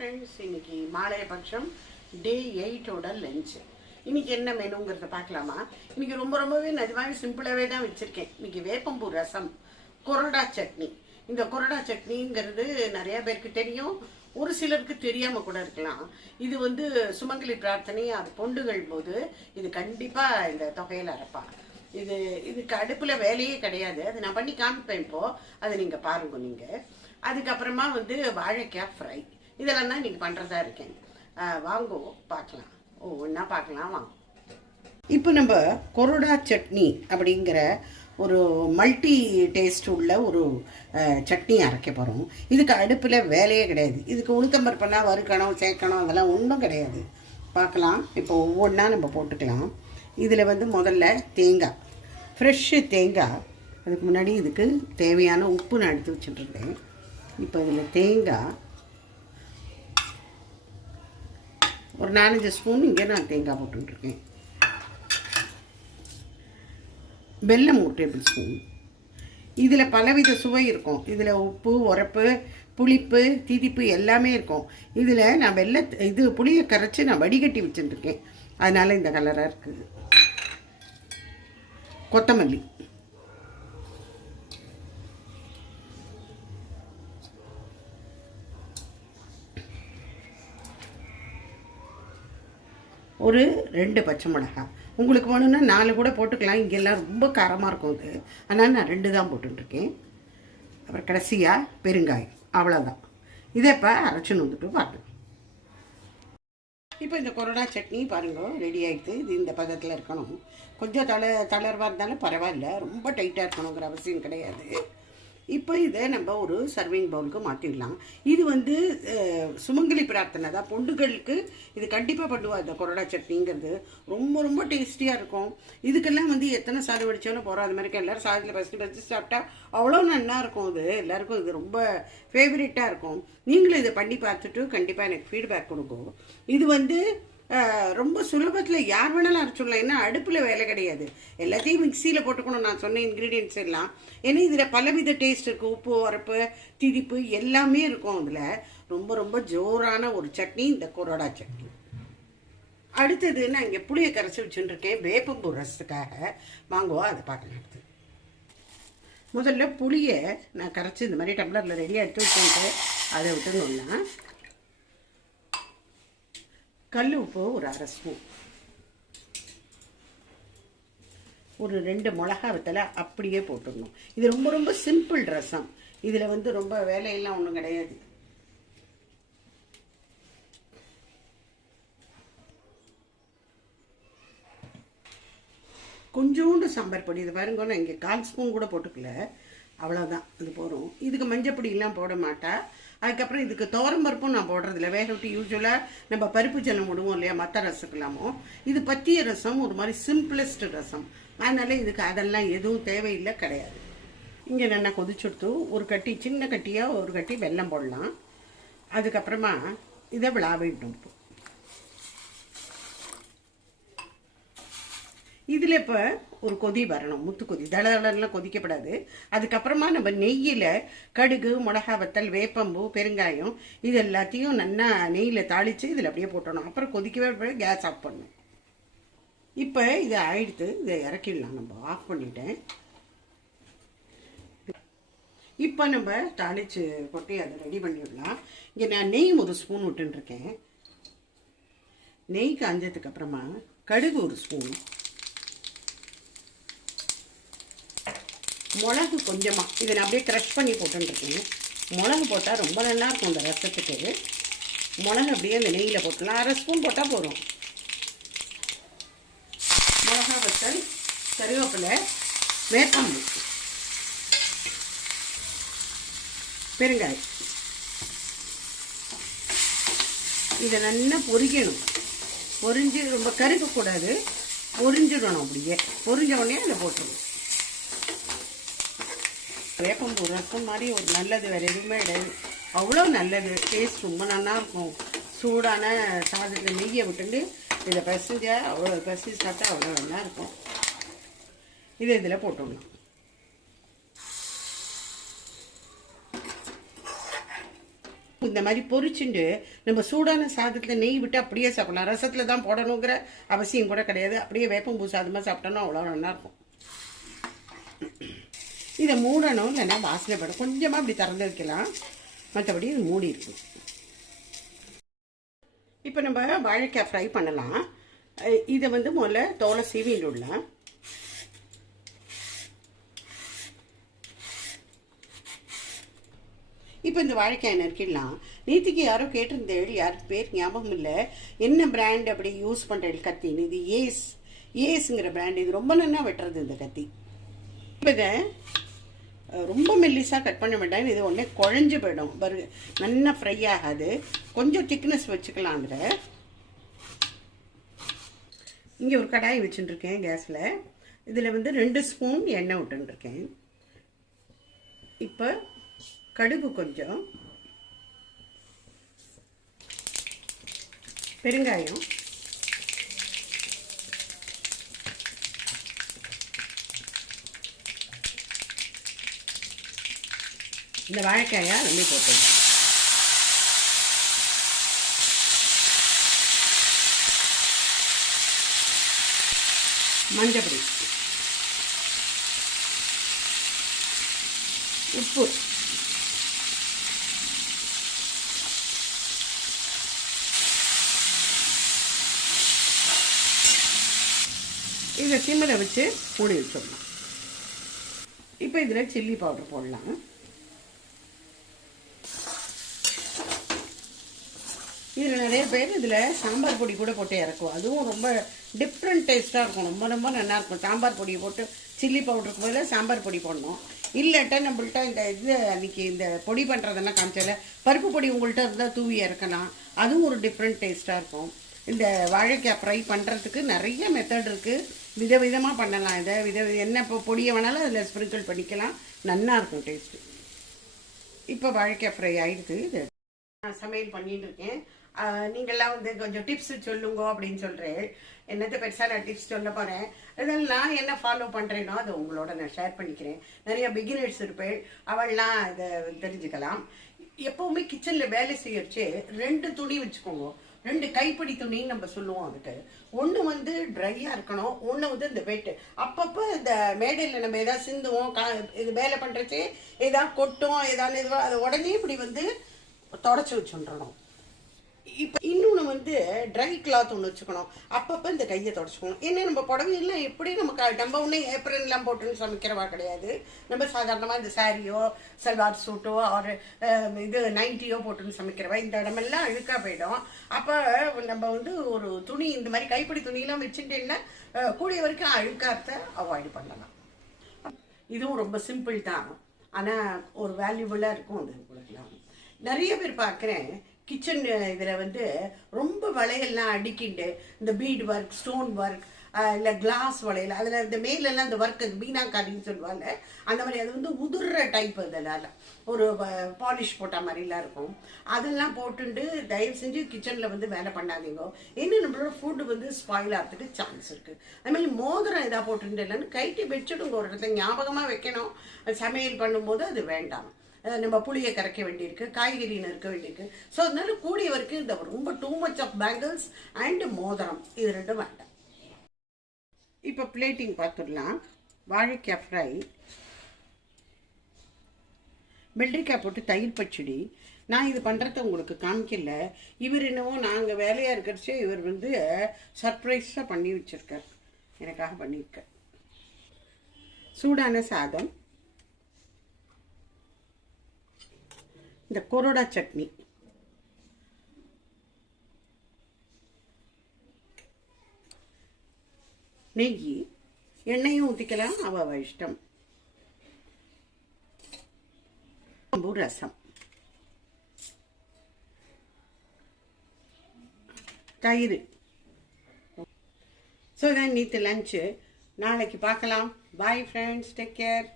Friends, இன்னைக்கு மாலையபட்சம் டே 8ஓட lunch. இன்னைக்கு என்ன மெனுங்கிறத பார்க்கலாமா? இன்னைக்கு ரொம்பவே நிஜமாவே சிம்பிளாகவே தான் வச்சுருக்கேன். இன்னைக்கு வேப்பம்பூ ரசம், கொரடா சட்னி. இந்த கொரடா சட்னிங்கிறது நிறைய பேருக்கு தெரியும், ஒரு சிலருக்கு தெரியாமல் கூட இருக்கலாம். இது சுமங்கலி பிரார்த்தனை, அது பொண்டுகள் போது இது கண்டிப்பாக இந்த தொகையில் அரைப்பா. இதுக்கு அடுப்பில் வேலையே கிடையாது. அது நான் பண்ணி காமிப்பேன் இப்போது, அதை நீங்கள் பாருங்க. நீங்கள் அதுக்கப்புறமா வாழைக்காய் ஃப்ரை, இதெல்லாம் தான் நீங்கள் பண்ணுறதா இருக்கேன். வாங்குவோம், பார்க்கலாம். ஒன்றா பார்க்கலாம் வாங்க. இப்போ நம்ம கொரடா சட்னி அப்படிங்கிற ஒரு மல்டி டேஸ்ட் உள்ள ஒரு சட்னி அரைக்க போகிறோம். இதுக்கு அடுப்பில் வேலையே கிடையாது. இதுக்கு உளுத்தம்பருப்பெல்லாம் வறுக்கணும், சேர்க்கணும், அதெல்லாம் ஒன்றும் கிடையாது. பார்க்கலாம். இப்போ ஒவ்வொன்றா நம்ம போட்டுக்கலாம். இதில் முதல்ல தேங்காய், ஃப்ரெஷ்ஷு தேங்காய். அதுக்கு முன்னாடி இதுக்கு தேவையான உப்பு நான் எடுத்து வச்சுட்டுருந்தேன். இப்போ இதில் தேங்காய் ஒரு 4-5 ஸ்பூன் இங்கே நான் தேங்காய் போட்டுருக்கேன். வெல்லம் 1 டேபிள் ஸ்பூன். இதில் பலவித சுவை இருக்கும். இதில் உப்பு, உரப்பு, புளிப்பு, திதிப்பு எல்லாமே இருக்கும். இதில் நான் புளியை கரைச்சி நான் வடிகட்டி வச்சுட்டுருக்கேன். அதனால் இந்த கலராக இருக்குது. கொத்தமல்லி, ஒரு 2 பச்சை மிளகாய். உங்களுக்கு வேணும்னா 4 கூட போட்டுக்கலாம். இங்கெல்லாம் ரொம்ப காரமாக இருக்கும் அது, அதனால் நான் 2 தான் போட்டுருக்கேன். அப்புறம் கடைசியாக பெருங்காயம், அவ்வளோதான். இதை இப்போ அரைச்சின்னு வந்துட்டு பார்க்கலாம். இப்போ இந்த கொரடா சட்னி பாருங்க ரெடி ஆகிடுது. இது இந்த பதத்தில் இருக்கணும். கொஞ்சம் தளர்வாக இருந்தாலும் பரவாயில்ல, ரொம்ப டைட்டாக இருக்கணுங்கிற அவசியம் கிடையாது. இப்போ இதை நம்ம ஒரு சர்விங் பவுலுக்கு மாற்றிடலாம். இது சுமங்கலி பிரார்த்தனை தான், பொண்டுகளுக்கு இது கண்டிப்பாக பண்ணுவாள். இந்த கொரடா சட்னிங்கிறது ரொம்ப டேஸ்டியாக இருக்கும். இதுக்கெல்லாம் எத்தனை சாதம் வடித்தாலும் போகிறோம். அது மாதிரி எல்லோரும் சாதத்தில் ஃபஸ்ட்டு சாப்பிட்டா அவ்வளோ நல்லா இருக்கும். இது எல்லாருக்கும் இது ரொம்ப ஃபேவரட்டாக இருக்கும். நீங்களும் இதை பண்ணி பார்த்துட்டு கண்டிப்பாக எனக்கு ஃபீட்பேக் கொடுக்கும். இது ரொம்ப சுலபத்தில் யார் வேணாலும் அரைச்சிடலாம். ஏன்னா அடுப்பில் வேலை கிடையாது. எல்லாத்தையும் மிக்சியில் போட்டுக்கணும் நான் சொன்ன இன்க்ரீடியன்ட்ஸ் எல்லாம். ஏன்னா இதில் பலவித டேஸ்ட் இருக்குது. உப்பு, உரப்பு, திதிப்பு எல்லாமே இருக்கும். அதில் ரொம்ப ஜோரான ஒரு சட்னி இந்த கொரடா சட்னி. அடுத்தது நான் இங்கே புளியை கரைச்சி வச்சுட்டுருக்கேன் வேப்பம்பூ ரசத்துக்காக. வாங்குவோம், அதை பார்க்கலாம். அடுத்து முதல்ல புளியை நான் கரைச்சி இந்த மாதிரி டம்ளரில் ரெடியாக எடுத்து வச்சுட்டு அதை விட்டுணுன்னா கல் உப்பு ஒரு 1/2 ஸ்பூன், ஒரு 2 மிளகா வத்தலை அப்படியே போட்டுடணும். இது ரொம்ப சிம்பிள் ரசம். இதில் ரொம்ப வேலையெல்லாம் ஒன்றும் கிடையாது. கொஞ்சோண்டு சாம்பார் பொடி, இது பாருங்க நான் இங்கே 1/4 ஸ்பூன் கூட போட்டுக்கல, அவ்வளோதான். இது போகிறோம். இதுக்கு மஞ்சள் பொடியெல்லாம் போட மாட்டா. அதுக்கப்புறம் இதுக்கு துவரம்பருப்பும் நான் போடுறதில்ல. வேக விட்டு யூஸ்வலாக நம்ம பருப்பு ஜலம் விடுவோம் இல்லையா மற்ற ரசக்கலாமோ. இது பத்திய ரசம், ஒரு மாதிரி சிம்பிளஸ்ட் ரசம். அதனால் இதுக்கு அதெல்லாம் எதுவும் தேவையில்லை, கிடையாது. இங்கே நல்லா கொதிச்சுடுத்து ஒரு கட்டி, சின்ன கட்டியாக ஒரு கட்டி வெல்லம் போடலாம். அதுக்கப்புறமா இதை விளாவிடணும். இதில் இப்போ ஒரு கொதி வரணும், முத்து கொதி, தளதளலாம் கொதிக்கப்படாது. அதுக்கப்புறமா நம்ம நெய்யில் கடுகு, மிளகா வத்தல், வேப்பம்பூ, பெருங்காயம் இது எல்லாத்தையும் நல்லா நெய்யில் தாளித்து இதில் அப்படியே போட்டணும். அப்புறம் கொதிக்கவே கேஸ் ஆஃப் பண்ணணும். இப்போ இதை ஆயிடுத்து, இதை இறக்கிடலாம். நம்ம ஆஃப் பண்ணிட்டேன். இப்போ நம்ம தாளித்து கொட்டி அதை ரெடி பண்ணிடலாம். இங்கே நான் நெய் 1 ஸ்பூன் விட்டுருக்கேன். நெய் காஞ்சதுக்கு அப்புறமா கடுகு 1 ஸ்பூன், மிளகு கொஞ்சமாக, இதை நான் அப்படியே க்ரஷ் பண்ணி போட்டுருக்கேன். மிளகு போட்டால் ரொம்ப நல்லாயிருக்கும் இந்த ரசத்துக்கு. மிளகு அப்படியே அந்த நெய்யில் போட்டுக்கலாம். 1/2 ஸ்பூன் போட்டால் போதும். மிளகா வத்தல், கருவேப்பிலை, வேப்பம்பூ, பெருங்காயம். இதை நல்லா பொரிக்கணும். பொரிஞ்சு ரொம்ப கருக்கக்கூடாது, பொரிஞ்சிடணும். அப்படியே பொரிஞ்ச உடனே அதை போட்டுருணும். வேப்பம்பூ ரசம் மாதிரி ஒரு நல்லது வேறு எதுவுமே கிடையாது. அவ்வளோ நல்லது, டேஸ்ட் ரொம்ப நல்லாயிருக்கும். சூடான சாதத்தில் நெய்யை விட்டுட்டு இதை பசிஞ்சால் அவ்வளோ பசி சாப்பிட்டா அவ்வளோ நல்லாயிருக்கும். இதை இதில் போட்டுடணும். இந்த மாதிரி பொரிச்சுண்டு நம்ம சூடான சாதத்தில் நெய் விட்டு அப்படியே சாப்பிடலாம். ரசத்தில் தான் போடணுங்கிற அவசியம் கூட கிடையாது. அப்படியே வேப்பம்பூ சாதமாக சாப்பிட்டோன்னா அவ்வளோ நல்லாயிருக்கும். இதை மூடணும், இல்லைன்னா வாசனை படும். கொஞ்சமாக அப்படி திறந்து வைக்கலாம், மற்றபடி இது மூடி இருக்கும். இப்போ நம்ம வாழைக்காய் ஃப்ரை பண்ணலாம். இதை வந்து முதல்ல தோலை சீவிட்டு விடலாம். இப்போ இந்த வாழைக்காய் நறுக்கிடலாம். நேற்றுக்கு யாரோ கேட்டிருந்தேள், யாருக்கு பேர் ஞாபகம் இல்லை, என்ன பிராண்ட் அப்படி யூஸ் பண்ணுறேன் கத்தின்னு. இது ஏஸ்ங்கிற பிராண்ட். இது ரொம்ப நல்லா வெட்டுறது இந்த கத்தி. இப்போ இதை ரொம்ப மெல்லிஸாக கட் பண்ண வேண்டாம். இது ஒன்றே குழஞ்சி போயிடும், நல்லா ஃப்ரை ஆகாது. கொஞ்சம் திக்னஸ் வச்சுக்கலாம். அதில் இங்கே ஒரு கடாய் வச்சுட்டுருக்கேன் கேஸில். இதில் வந்து 2 ஸ்பூன் எண்ணெய் விட்டுருக்கேன். இப்போ கடுகு, கொஞ்சம் பெருங்காயம், இந்த வாழைக்காயை ரொம்ப போட்டோம். மஞ்சப்பொடி, உப்பு, இதை சிம்மில் வச்சு மூடி வச்சிடலாம். இப்போ இதில் சில்லி பவுடர் போடலாம். இதில் நிறைய பேர் இதில் சாம்பார் பொடி கூட போட்டு இறக்குவோம். அதுவும் ரொம்ப டிஃப்ரெண்ட் டேஸ்ட்டாக இருக்கும். ரொம்ப ரொம்ப நல்லாயிருக்கும். சாம்பார் பொடியை போட்டு சில்லி பவுடருக்கு பதில் சாம்பார் பொடி போடணும். இல்லாட்டா நம்மள்கிட்ட இந்த இது அன்றைக்கி இந்த பொடி பண்ணுறதெல்லாம் காமிச்சல பருப்பு பொடி உங்கள்கிட்ட இருந்தால் தூவி இறக்கலாம். அதுவும் ஒரு டிஃப்ரெண்ட் டேஸ்ட்டாக இருக்கும். இந்த வாழைக்காய் ஃப்ரை பண்ணுறதுக்கு நிறைய மெத்தட் இருக்குது. விதவிதமாக பண்ணலாம். இதை என்ன இப்போ பொடியை வேணாலும் அதில் ஸ்ப்ரிங்கிள் பண்ணிக்கலாம். நல்லாயிருக்கும் டேஸ்ட்டு. இப்போ வாழைக்காய் ஃப்ரை ஆகிடுது. இது நான் சமையல் பண்ணிட்டு இருக்கேன். நீங்கள்லாம் வந்து கொஞ்சம் டிப்ஸ் சொல்லுங்க அப்படின்னு சொல்கிறேன். என்னத்தை பெருசாக நான் டிப்ஸ் சொல்ல போகிறேன். அதனால் நான் என்ன ஃபாலோ பண்ணுறேனோ அதை உங்களோட நான் ஷேர் பண்ணிக்கிறேன். நிறைய பிகினர்ஸ் இருப்பேன், அவள்லாம் இதை தெரிஞ்சுக்கலாம். எப்போவுமே கிச்சனில் வேலை செய்யறச்சு 2 துணி வச்சுக்கோங்க. 2 கைப்பிடி துணின்னு நம்ம சொல்லுவோம். அதுக்கு ஒன்று வந்து ட்ரையாக இருக்கணும், ஒன்று வந்து இந்த வெட்டு. அப்பப்போ இந்த மேடையில் நம்ம எதாவது சிந்துவோம், இது வேலை பண்ணுறச்சே ஏதாவது கொட்டும், ஏதாவது இதுவோ அதை உடனே இப்படி வந்து தொடச்சி வச்சுடணும். இப்போ இன்னொன்று வந்து ட்ரை கிளாத் ஒன்று வச்சுக்கணும். அப்பப்போ இந்த கையை தொடச்சிக்கணும். ஏன்னா நம்ம புடவையெல்லாம் எப்படி நம்ம ஒன்று ஏப்ரன்லாம் போட்டுன்னு சமைக்கிறவா கிடையாது. நம்ம சாதாரணமாக இந்த சாரியோ சல்வார் சூட்டோ ஒரு இது நைட்டியோ போட்டுன்னு சமைக்கிறவா. இந்த இடமெல்லாம் அழுக்காக போயிடும். அப்போ நம்ம வந்து ஒரு துணி இந்த மாதிரி கைப்பிடி துணியெல்லாம் வச்சுட்டேன்னா கூடிய வரைக்கும் அழுக்காரத்தை அவாய்டு பண்ணலாம். இதுவும் ரொம்ப சிம்பிள் தான், ஆனால் ஒரு வேல்யூபுளாக இருக்கும். அது கொடுக்கலாம். நிறைய பேர் பார்க்குறேன் கிச்சன் இதில் வந்து ரொம்ப வளையல்லாம் அடிக்கிண்டு இந்த பீட் ஒர்க், ஸ்டோன் ஒர்க், இல்லை கிளாஸ் வளையல், அதில் இந்த மேலெல்லாம் இந்த ஒர்க் மீனாக்காரின்னு சொல்லுவாங்க. அந்த மாதிரி அது வந்து உதிர்ற டைப். அதனால் ஒரு பாலிஷ் போட்ட மாதிரிலாம் இருக்கும். அதெல்லாம் போட்டுட்டு தயவு செஞ்சு கிச்சனில் வந்து வேலை பண்ணாதீங்க. ஏன்னா நம்மளோட ஃபுட்டு வந்து ஸ்பாயில் ஆகிறதுக்கு சான்ஸ் இருக்குது. அதுமாதிரி மோதிரம் எதாவது போட்டுட்டு இல்லைன்னு கைட்டி வச்சுடுங்க. ஒரு இடத்துல ஞாபகமாக வைக்கணும். சமையல் பண்ணும்போது அது வேண்டாம். நம்ம புளியை கரைக்க வேண்டியிருக்கு, காய்கறி நறுக்க வேண்டியிருக்கு. ஸோ அதனால கூடிய வரைக்கும் இந்த ரொம்ப too much of bangles and மோதிரம் இது 2 வேண்டாம். இப்போ பிளேட்டிங் பார்த்துடலாம். வாழைக்காய் ஃப்ரை, வெள்ளரிக்காய் போட்டு தயிர் பச்சடி. நான் இது பண்ணுறத உங்களுக்கு காமிக்கல. இவர் என்னவோ நாங்கள் வேலையாக இருக்கிறச்சே இவர் வந்து சர்ப்ரைஸாக பண்ணி வச்சுருக்கார், எனக்காக பண்ணியிருக்கார். சூடான சாதம், இந்த கொரோடா சட்னி, நெய், எண்ணெயும் ஊற்றிக்கலாம், அவ இஷ்டம். ரசம், தயிர். ஸோ இதான் நேற்று லஞ்சு. நாளைக்கு பார்க்கலாம். Bye friends, take care.